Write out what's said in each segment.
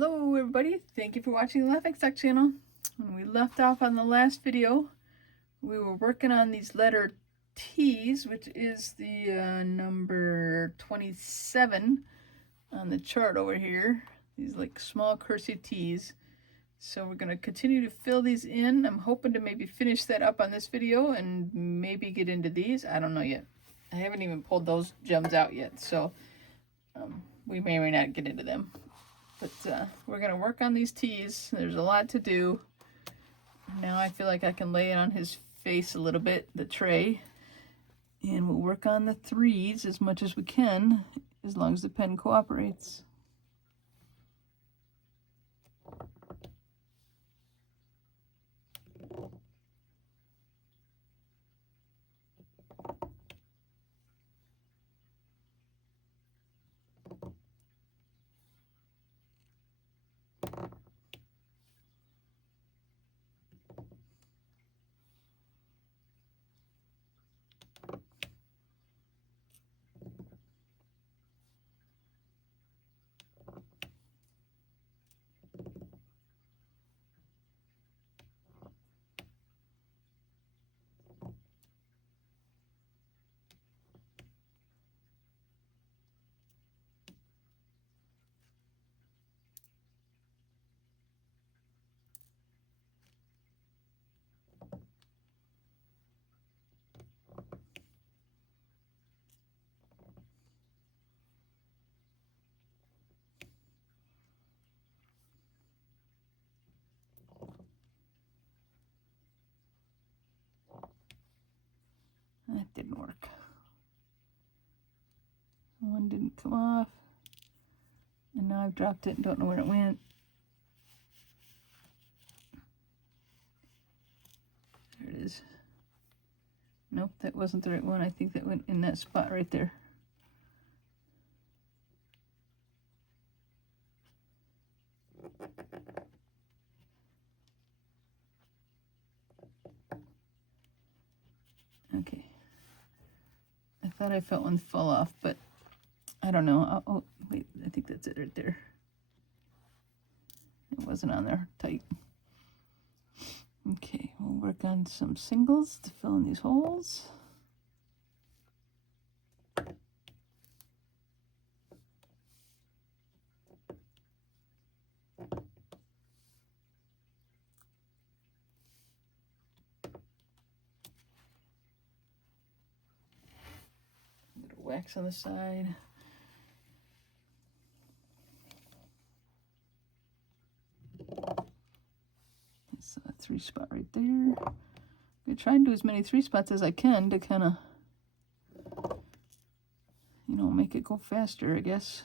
Hello everybody, thank you for watching the Laughing Stock channel. When we left off on the last video, we were working on these letter T's, which is the number 27 on the chart over here. These like small cursive T's. So we're going to continue to fill these in. I'm hoping to maybe finish that up on this video and maybe get into these. I don't know yet. I haven't even pulled those gems out yet, so we may or may not get into them. But we're going to work on these T's. There's a lot to do. Now I feel like I can lay it on his face a little bit, the tray. And we'll work on the 3's as much as we can, as long as the pen cooperates. That didn't work. One didn't come off. And now I've dropped it and don't know where it went. There it is. Nope, that wasn't the right one. I think that went in that spot right there. Okay. I thought I felt one fall off, but I don't know. Oh, wait, I think that's it right there. It wasn't on there tight. Okay, we'll work on some singles to fill in these holes. A little wax on the side. That's a 3 spot right there. I'm gonna try and do as many 3 spots as I can to kind of, you know, make it go faster, I guess.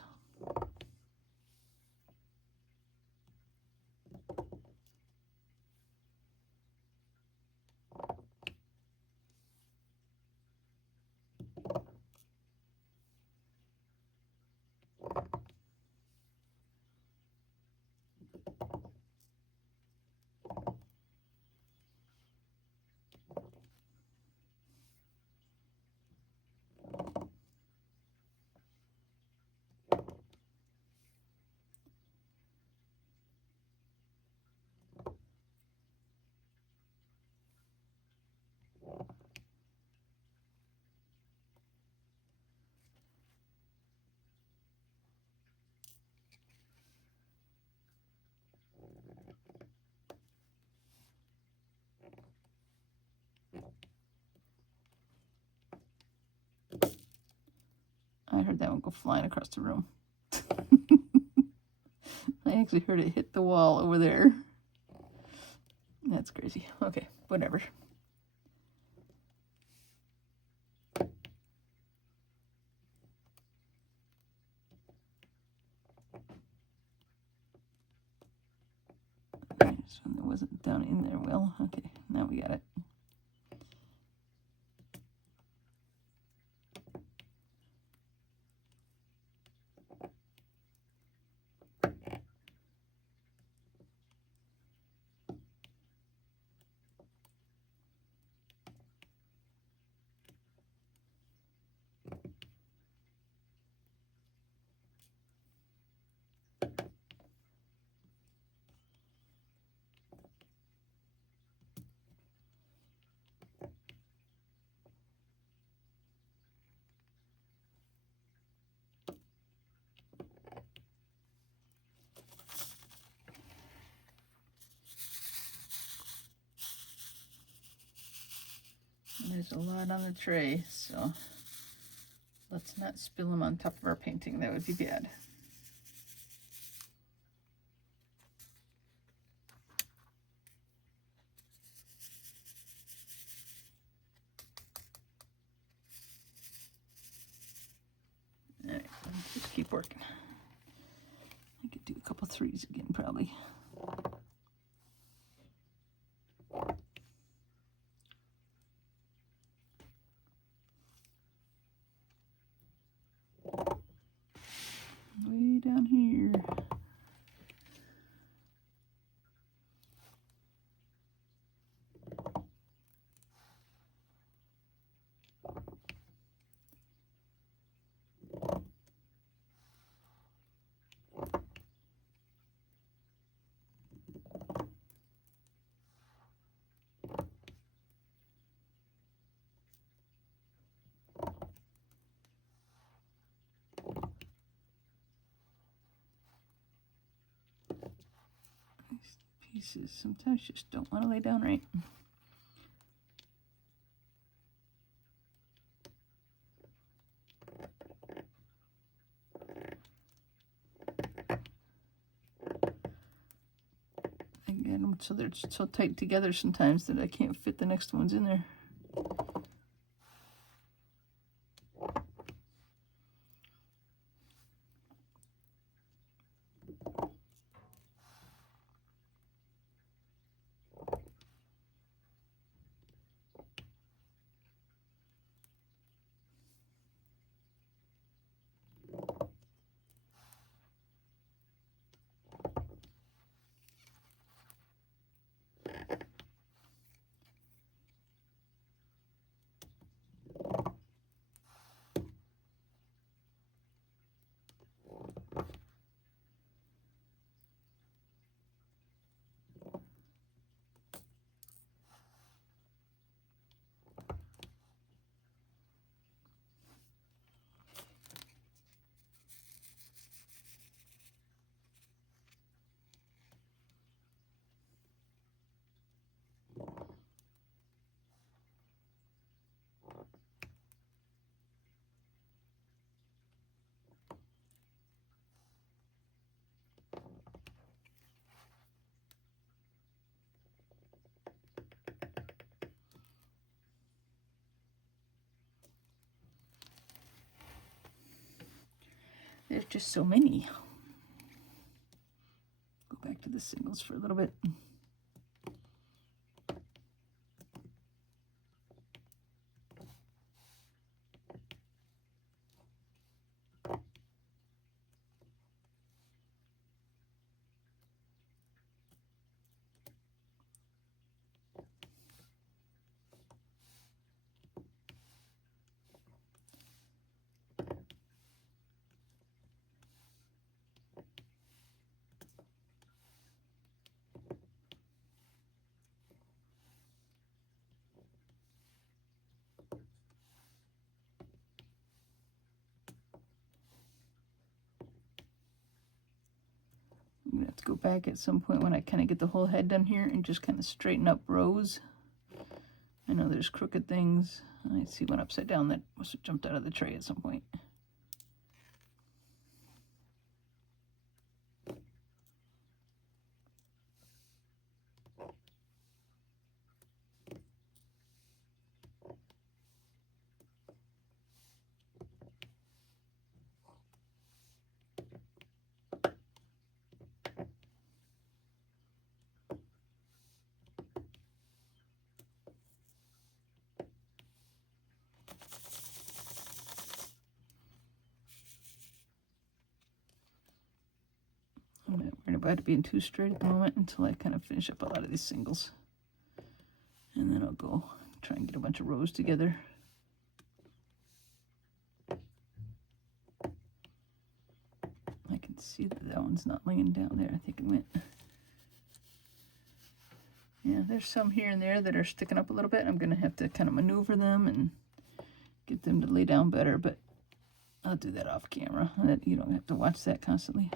I heard that one go flying across the room. I actually heard it hit the wall over there. That's crazy. Okay, whatever. This one that wasn't down in there well. Okay, now we got it. a lot on the tray, so let's not spill them on top of our painting. That would be bad. All right, let's just keep working. I could do a couple threes again, probably. Way down here. Pieces sometimes just don't want to lay down right. I get them so they're so tight together sometimes that I can't fit the next ones in there. There's just so many. Go back to the singles for a little bit. I'm gonna have to go back at some point when I kind of get the whole head done here and just kind of straighten up rows. I know there's crooked things. I see one upside down that must have jumped out of the tray at some point. I'm not worried about it being too straight at the moment until I kind of finish up a lot of these singles. And then I'll go try and get a bunch of rows together. I can see that that one's not laying down there. I think it went. Yeah, there's some here and there that are sticking up a little bit. I'm going to have to kind of maneuver them and get them to lay down better, but I'll do that off camera. You don't have to watch that constantly.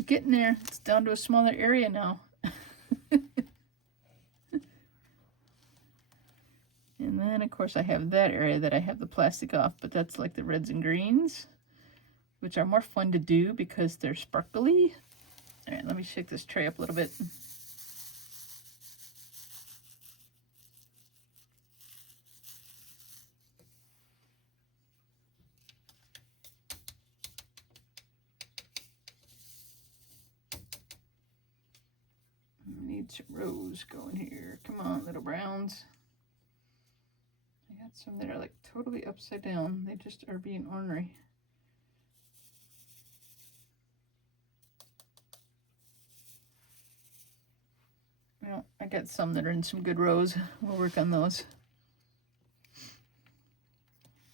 We're getting there. It's down to a smaller area now. And then, of course, I have that area that I have the plastic off, but that's like the reds and greens, which are more fun to do because they're sparkly. All right, let me shake this tray up a little bit. Need some rows going here. Come on, little browns. I got some that are like totally upside down. They just are being ornery. Well, I got some that are in some good rows. We'll work on those.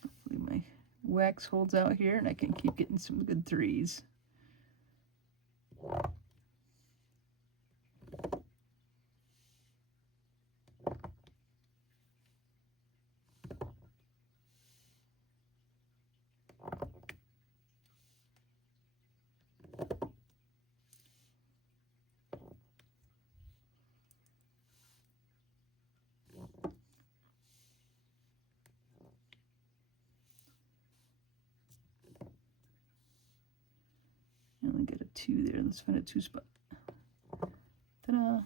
Hopefully my wax holds out here and I can keep getting some good threes. I only got a 2 there. Let's find a 2 spot. Ta-da!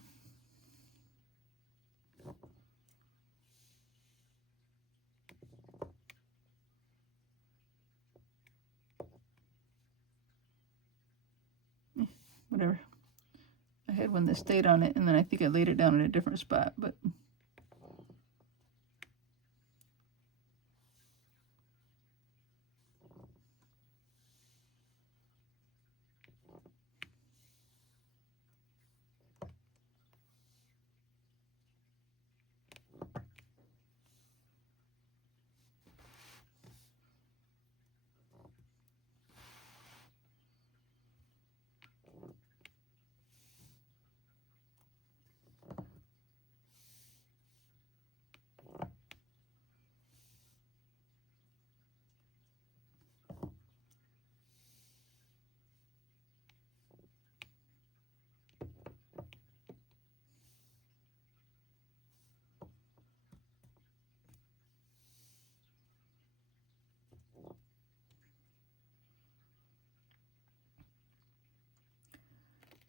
Whatever. I had one that stayed on it, and then I think I laid it down in a different spot, but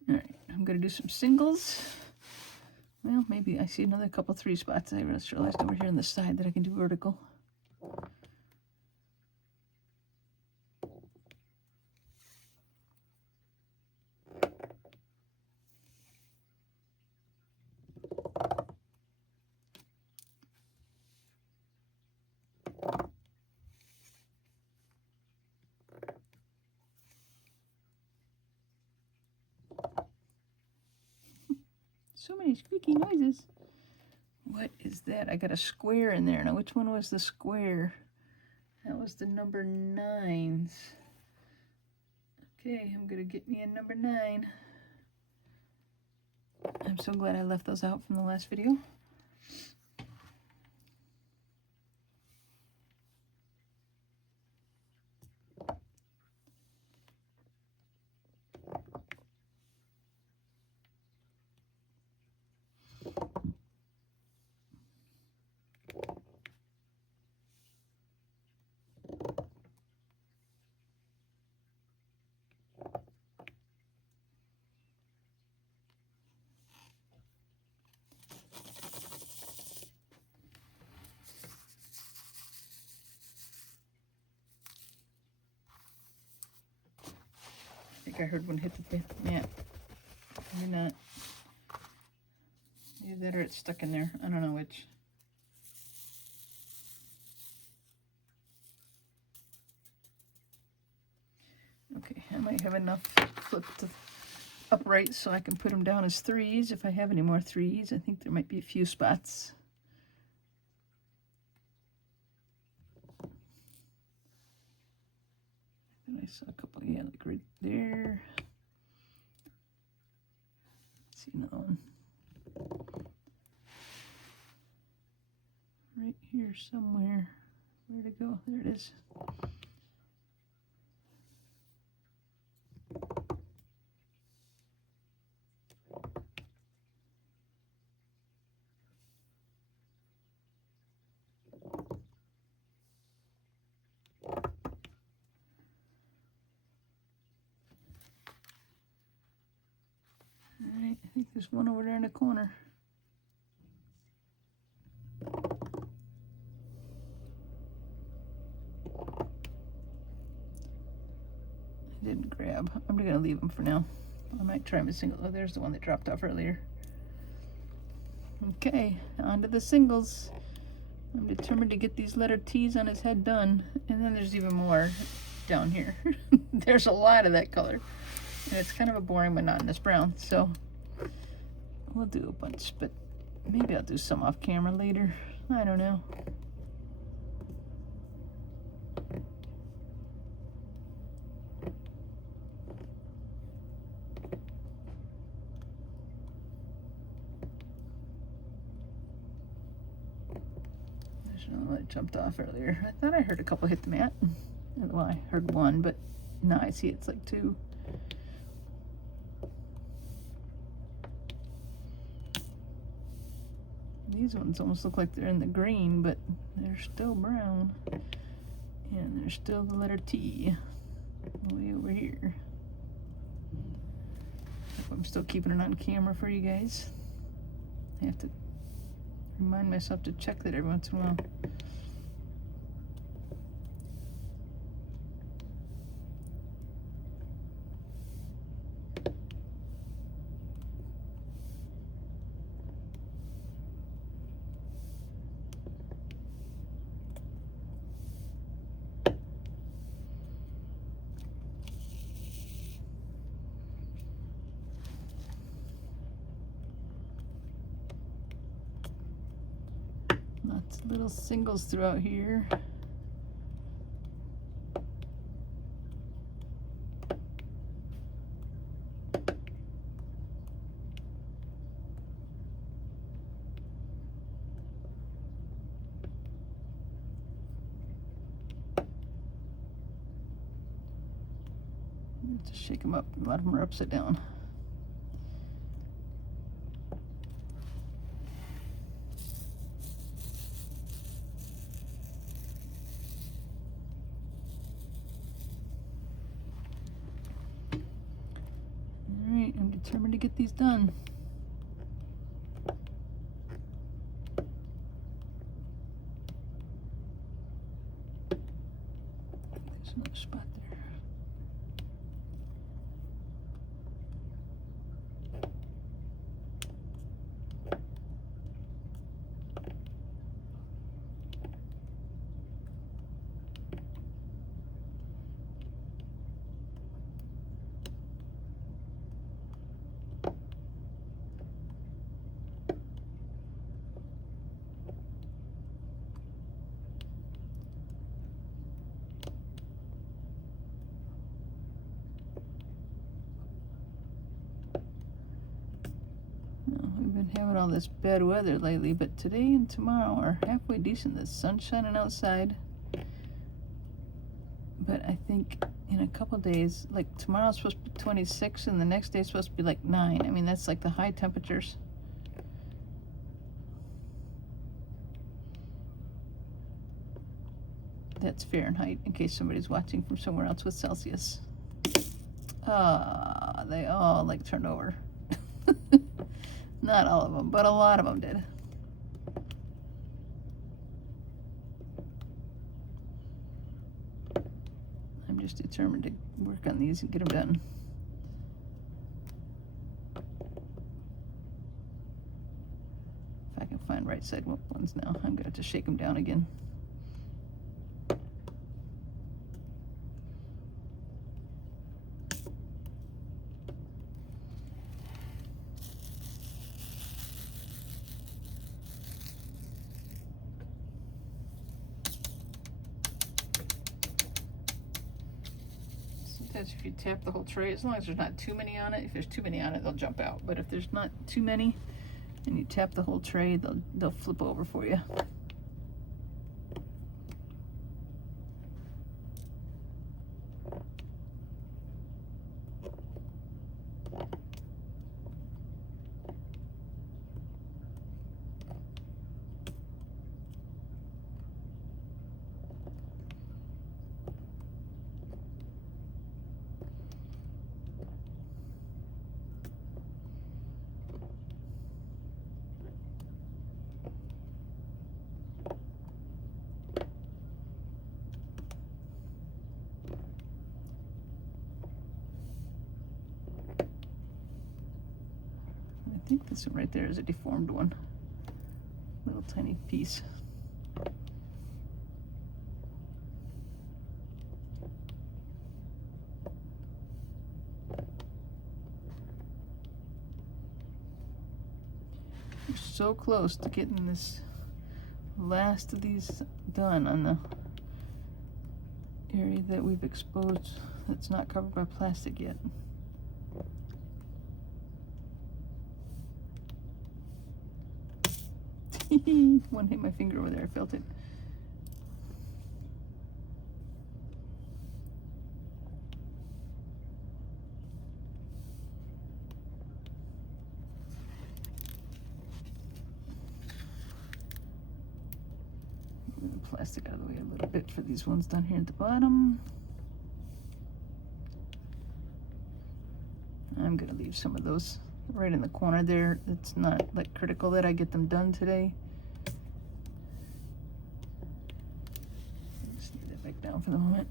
all right, I'm going to do some singles. Well, maybe I see another couple 3 spots. I just realized over here on the side that I can do vertical. So many squeaky noises. What is that? I got a square in there. Now, which one was the square? That was the number 9s. Okay, I'm going to get me a number 9. I'm so glad I left those out from the last video. I think I heard one hit the mat. Maybe not. Either that or it's stuck in there. I don't know which. Okay, I might have enough flipped upright so I can put them down as 3s if I have any more 3s. I think there might be a few spots. And I saw a couple, yeah, like right there. Let's see another one. Right here somewhere. Where'd it go? There it is. think there's one over there in the corner. I didn't grab. I'm gonna leave them for now. I might try my single. Oh, there's the one that dropped off earlier. Okay, on to the singles. I'm determined to get these letter T's on his head done. And then there's even more down here. There's a lot of that color. And it's kind of a boring, monotonous brown. So we'll do a bunch, but maybe I'll do some off camera later. I don't know. It jumped off earlier. I thought I heard a couple hit the mat. Well, I heard one, but now I see it's like two. These ones almost look like they're in the green, but they're still brown. And there's still the letter T way over here. I'm still keeping it on camera for you guys. I have to remind myself to check that every once in a while. Lots of little singles throughout here. Just shake them up. A lot of them are upside down. Alright, I'm determined to get these done. There's another spot there. We've been having all this bad weather lately, but today and tomorrow are halfway decent. The sun's shining outside. But I think in a couple days, like tomorrow's supposed to be 26 and the next day's supposed to be like 9. I mean, that's like the high temperatures. That's Fahrenheit, in case somebody's watching from somewhere else with Celsius. They all like turned over. Not all of them, but a lot of them did. I'm just determined to work on these and get them done. If I can find right side ones now, I'm going to have to shake them down again. If you tap the whole tray, as long as there's not too many on it. If there's too many on it, they'll jump out. But if there's not too many and you tap the whole tray, they'll flip over for you. This one right there is a deformed one. Little tiny piece. We're so close to getting this last of these done on the area that we've exposed that's not covered by plastic yet. One hit my finger over there, I felt it. Move the plastic out of the way a little bit for these ones down here at the bottom. I'm gonna leave some of those right in the corner there. It's not like critical that I get them done today. Just leave that back down for the moment.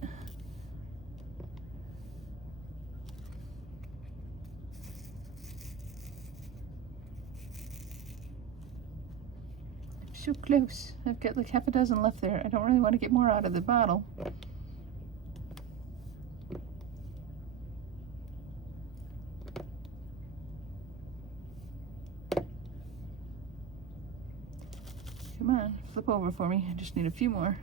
So close. I've got like half a dozen left there. I don't really want to get more out of the bottle. Come on, flip over for me. I just need a few more.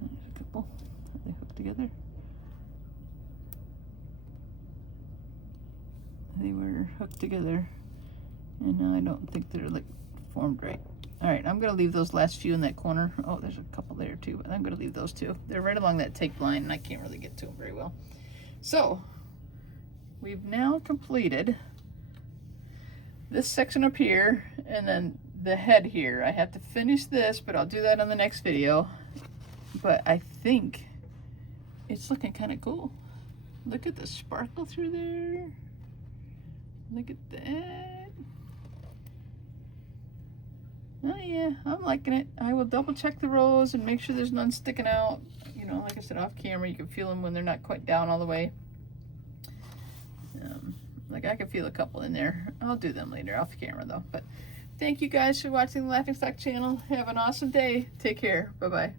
There's a couple. Are they hooked together? They were hooked together, and now I don't think they're like formed right. All right, I'm gonna leave those last few in that corner. Oh, there's a couple there too, but I'm gonna leave those two. They're right along that tape line, and I can't really get to them very well. So we've now completed this section up here, and then the head here. I have to finish this, but I'll do that on the next video. But I think it's looking kind of cool. Look at the sparkle through there. Look at that. Oh yeah, I'm liking it. I will double check the rows and make sure there's none sticking out. You know, like I said, off camera, you can feel them when they're not quite down all the way. Like I can feel a couple in there. I'll do them later off camera though. But thank you guys for watching the Laughing Stock channel. Have an awesome day. Take care. Bye-bye.